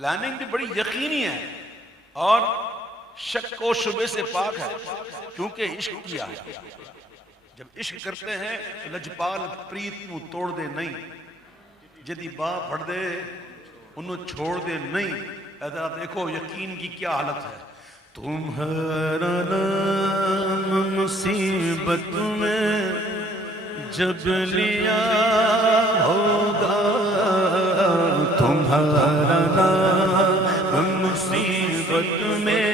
Planning بھی بڑی یقینی ہے اور شک و شبے سے پاک ہے، کیونکہ عشق کیا ہے۔ جب عشق کرتے ہیں تو لجپال پریت نو توڑ دے نہیں، جدی باں پڑ دے انہوں چھوڑ دے نہیں۔ ادھر دیکھو یقین کی کیا حالت ہے۔ تمہارا نام مصیبت میں جب لیا ہوگا، تمہارا نام مصیبت میں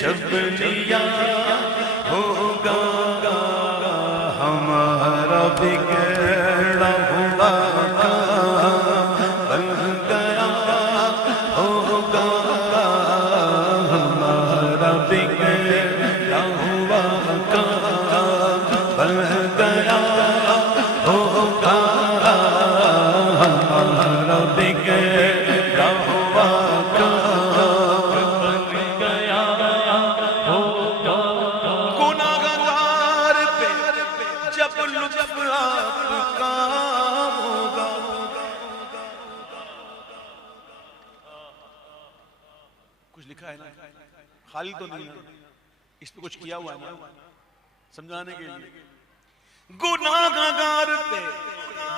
جب لیا ہوگا، ہمارا بگڑا ہوا کام بن گیا ہوگا، ہمارا بگڑا ہوا کام بن گیا ہوگا، ہمارا بگڑا ہوا کام بن گیا ہوگا۔ گناہگار پہ جب لطف آپ کا ہوگا، کچھ لکھا ہے نا، خالی تو نہیں ہے، اس پہ کچھ کیا ہوا ہے نا سمجھانے کے لیے۔ گناہگار پہ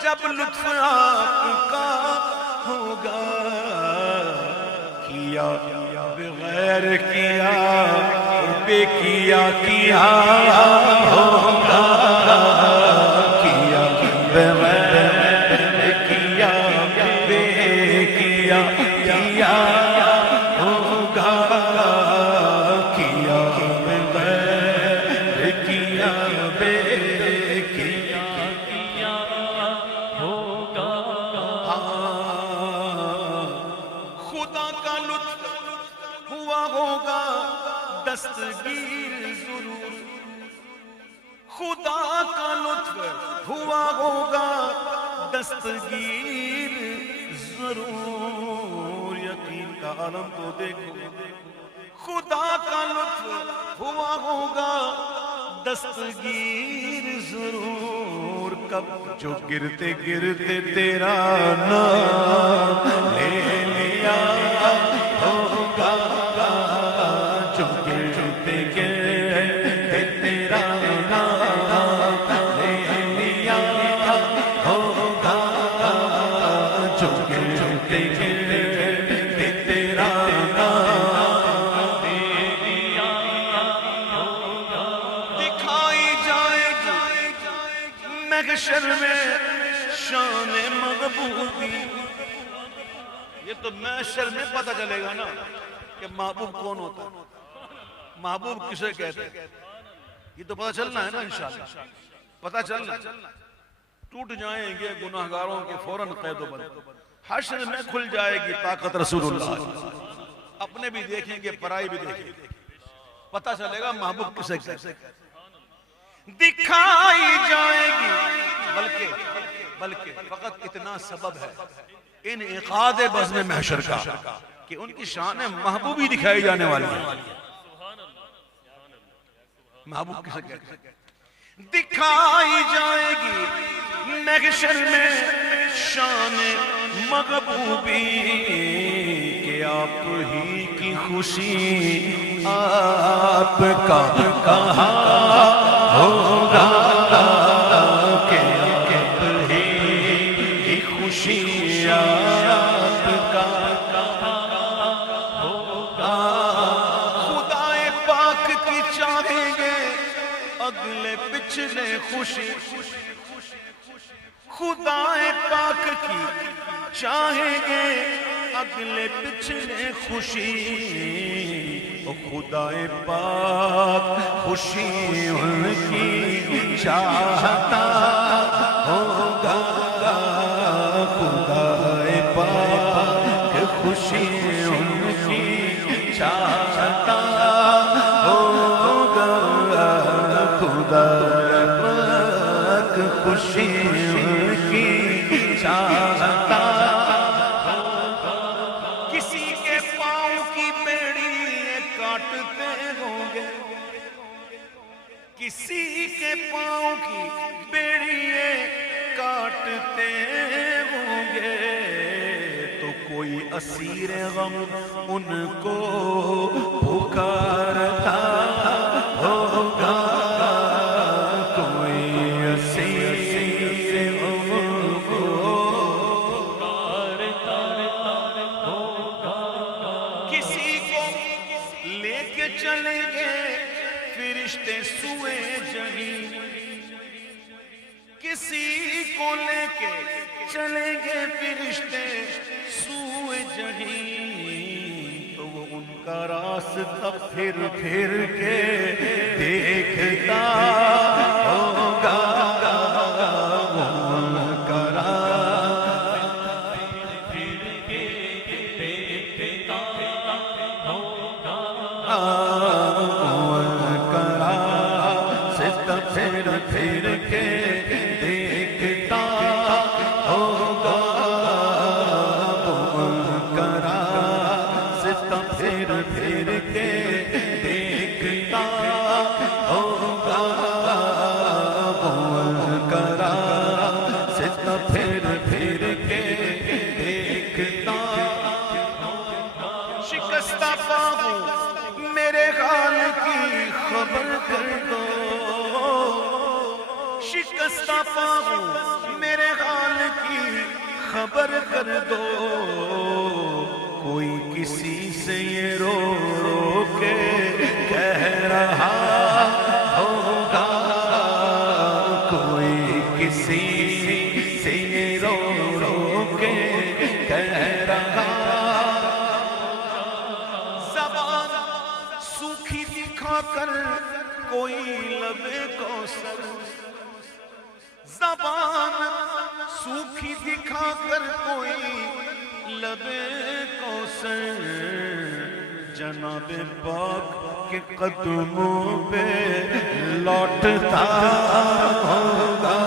جب لطف آپ کا ہوگا، کیا بغیر کیا بے کیا کیا ہوگا، کیا بغیر کیا بے کیا کیا ہوگا، کیا بغیر کیا بے کیا کیا ہوگا۔ خدا کا لطف ہوا ہوگا دستگیر ضرور، خدا کا لطف ہوا ہوگا دستگیر ضرور۔ یقین کا عالم تو دیکھو، خدا کا لطف ہوا ہوگا دستگیر ضرور۔ کب جو گرتے گرتے تیرا نام لے لیا ہوگا، جو گرتے گرتے تیرا نام لے لیا ہوگا، جو گرتے گرتے تیرا نام لے لیا ہوگا۔ دکھائی جائے گی محشر میں شان محبوبی، یہ تو محشر میں پتہ چلے گا نا کہ محبوب کون ہوتا ہے، محبوب کسے کہتے ہیں، یہ تو پتہ چلنا ہے نا انشاءاللہ، پتہ چلنا۔ ٹوٹ جائیں گے گناہگاروں کے فوراً قید و بند، حشر میں کھل جائے گی طاقت رسول اللہ، اپنے بھی دیکھیں گے پرائی بھی دیکھیں گے، پتہ چلے گا محبوب کسے کہتے ہیں۔ دکھائی جائے گی، بلکہ فقط اتنا سبب ہے انعقاد بزم محشر کا کہ ان کی شان محبوبی دکھائی جانے والی ہے۔ محبوب کسے کہتے ہیں؟ دکھائی جائے گی محشر میں شان محبوبی، کہ آپ ہی کی خوشی آپ کا کہاں ہوگا، کہ آپ ہی کی خوشی آپ کا کہاں ہوگا۔ خدائے پاک کی چاہیں گے اگلے پچھلے خوشی، خدائے پاک کی چاہیں گے اگلے پچھلے خوشی، او خدائے پاک خوشی ان کی چاہتا ہوگا، خدائے پاک خوشی ان کی چاہتا ہوگا، خدائے پاک خوشی ان کی چاہتا ہوگا۔ کسی کے پاؤں کی بیڑی کاٹتے ہوں گے، کسی کے پاؤں کی بیڑی کاٹتے ہوں گے، تو کوئی اسیر غم ان کو پکارتا ہوگا، کوئی اسیر غم کو پکارتا ہوگا۔ کسی کو لے کے چلیں گے فرشتے سوئے جہیم، کسی کو لے کے چلیں گے فرشتے سوئے جہیم، تو وہ ان کا راستہ پھر پھر کے دیکھتا ہوگا، وہ ان کا راستہ پھر کے دیکھتا ہوگا، وہ ان کا راستہ پھر پھر کے دیکھتا ہوگا، وہ ان کا راستہ پھر پھر کے دیکھتا ہوگا، وہ ان کا راستہ پھر پھر کے دیکھتا ہوگا۔ شکستہ پاؤں میرے حال کی خبر کر دو، شکستہ پاؤں میرے حال کی خبر کر دو، کوئی کسی سے یہ رو رو کے کہہ رہا ہوگا، کوئی کسی سے یہ رو رو کے کہہ رہا، زبان سوکھی دکھا کر کوئی لب کوثر، زبان سوکھی دکھا کر کوئی لب کوثر، جناب پاک کے قدموں پہ لوٹتا ہوگا،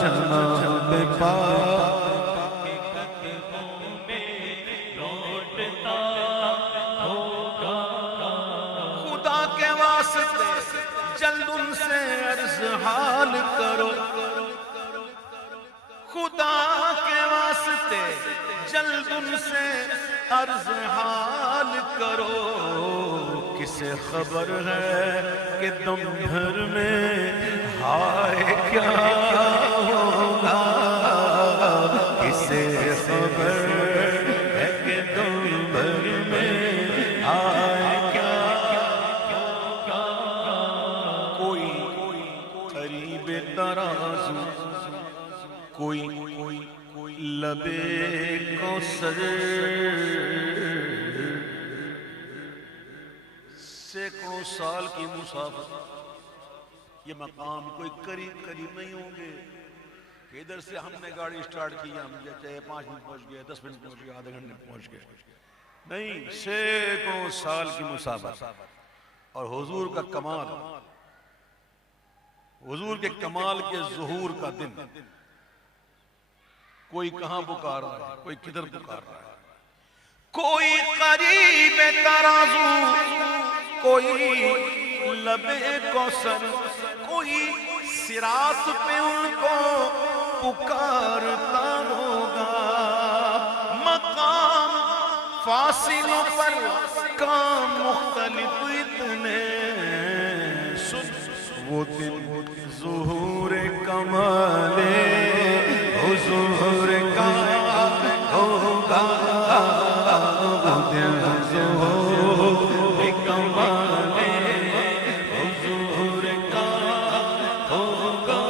جناب پاک کے قدموں پہ لوٹتا ہوگا۔ خدا کے واسطے جلد ان سے عرض حال کرو، خدا کے واسطے جلد ان سے عرض حال کرو، کسے خبر ہے کہ دم بھر میں ہائے کیا ہوگا، کسے خبر ہے کہ دم بھر میں ہائے کیا ہوگا، کوئی قریب ترازو، کوئی لبے کوثر، سینکڑوں سال کی مسافت، یہ مقام کوئی قریب نہیں ہوں گے کہ ادھر سے ہم نے گاڑی سٹارٹ کی، ہم چاہے 5 منٹ پہنچ گئے، 10 منٹ پہنچ گئے، آدھے گھنٹے پہنچ گئے، نہیں، سینکڑوں سال کی مسافت، اور حضور کا کمال، حضور کے کمال کے ظہور کا دن، کوئی کہاں پکار رہا ہے، کوئی کدھر پکار رہا ہے، کوئی قریب ترازو، کوئی لبے کوثر، کوئی صراط پہ ان کو پکارتا ہوگا، مقام فاصلوں پر کام مختلف اتنے، وہ دن ظہور کمال حضور کا ہوگا، وہ دن ظہور کمال حضور کا ہوگا،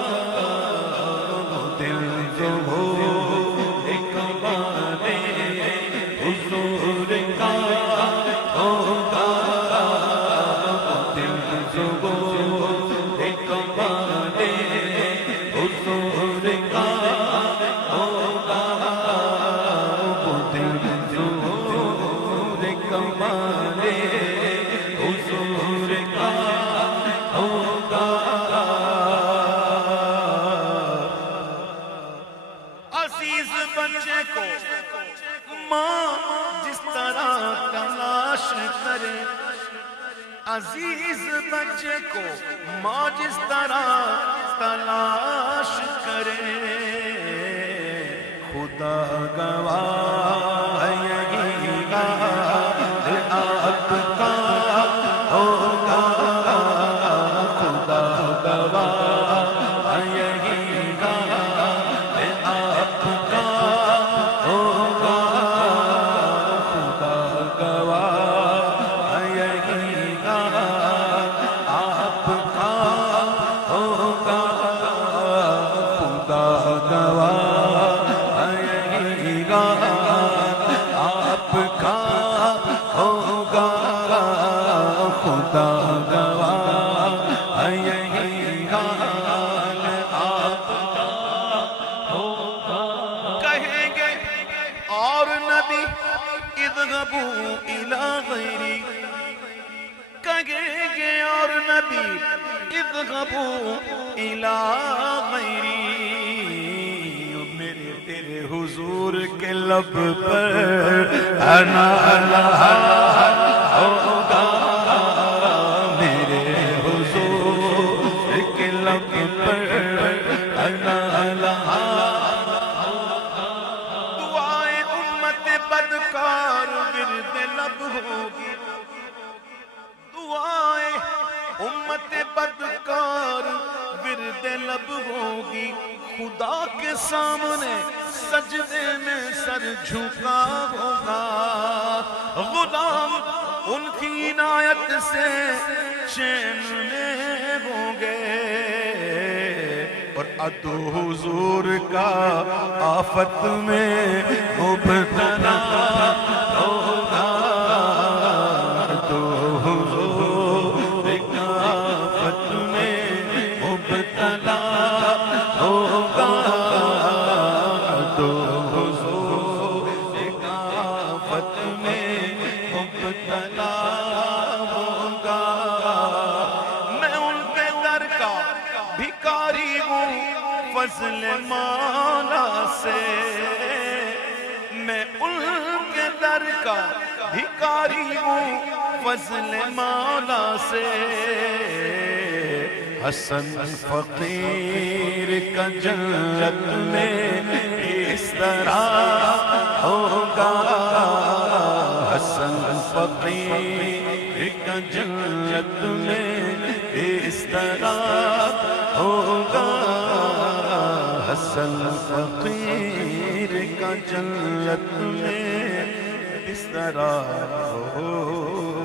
وہ دن ظہور کمال حضور کا ہوگا، وہ دن ظہور کمال حضور کا ہوگا، وہ دن ظہور کمال حضور کا ہوگا۔ عزیز بچے کو ماں جس طرح تلاش کرے، عزیز بچے کو ماں جس طرح تلاش کرے، خدا گواہ اذهبوا الى غیری، کہیں گے اور نبی اذهبوا الى غیری، میرے تیرے حضور کے لب پر انا لہا ہوگا، میرے حضور کے لب پر انا لہا، دعائے امت بدکار ورد لب ہوگی، دعائے امت بدکار ورد لب ہوگی، خدا کے سامنے سجدے میں سر جھکا ہوگا، غلام ان کی عنایت سے چین میں ہوں گے، اور عدو حضور کا آفت میں مبتلا ہوگا، عدو حضور کا آفت میں مبتلا ہوگا، عدو حضور کا آفت میں مبتلا ہوگا، میں ان کے در کا بھکاری ہوں فضل مولا سے، میں ان کے در کا بھکاری ہوں فضل مولا سے، حسن فقیر کا جنت میں اس طرح ہوگا، حسن فقیر کا جنت میں اس طرح ہوگا، حسن فقیر کا جنت میں اس طرح ہوگا۔